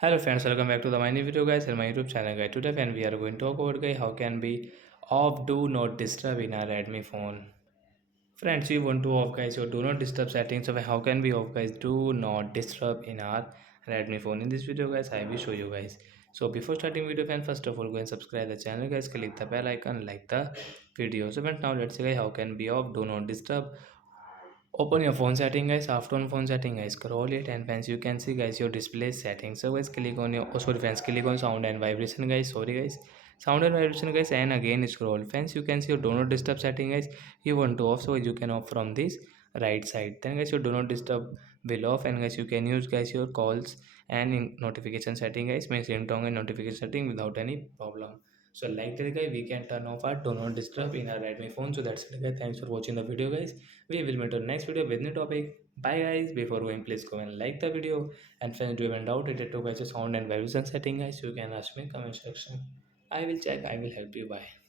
Hello friends, welcome back to the my new video guys and my YouTube channel guys. Today friend we are going to talk about guys how can be off do not disturb in our Redmi phone. Friends, we want to off guys your do not disturb settings. So how can we off guys do not disturb in our Redmi phone? In this video guys I will show you guys. So before starting video friend, first of all go and subscribe the channel guys, click the bell icon, like the video. So friends, now let's see guys how can be off do not disturb. Open your phone setting guys. After on phone setting guys, scroll it and friends you can see guys your display settings. So guys click on your, oh sorry friends, click on sound and vibration guys. Sorry guys, sound and vibration guys, and again scroll. Friends you can see your do not disturb setting guys. You want to off, so you can off from this right side. Then guys your do not disturb will off, and guys you can use guys your calls and in notification setting guys, means ringtone and notification setting without any problem. So like that guy, we can turn off our do not disturb in our Redmi phone. So that's it guys. Thanks for watching the video guys. We will meet on next video with new topic. Bye guys. Before going, please go and like the video. And friends, do you have any doubt related to guys sound and vibration setting guys? You can ask me in comment section. I will check. I will help you. Bye.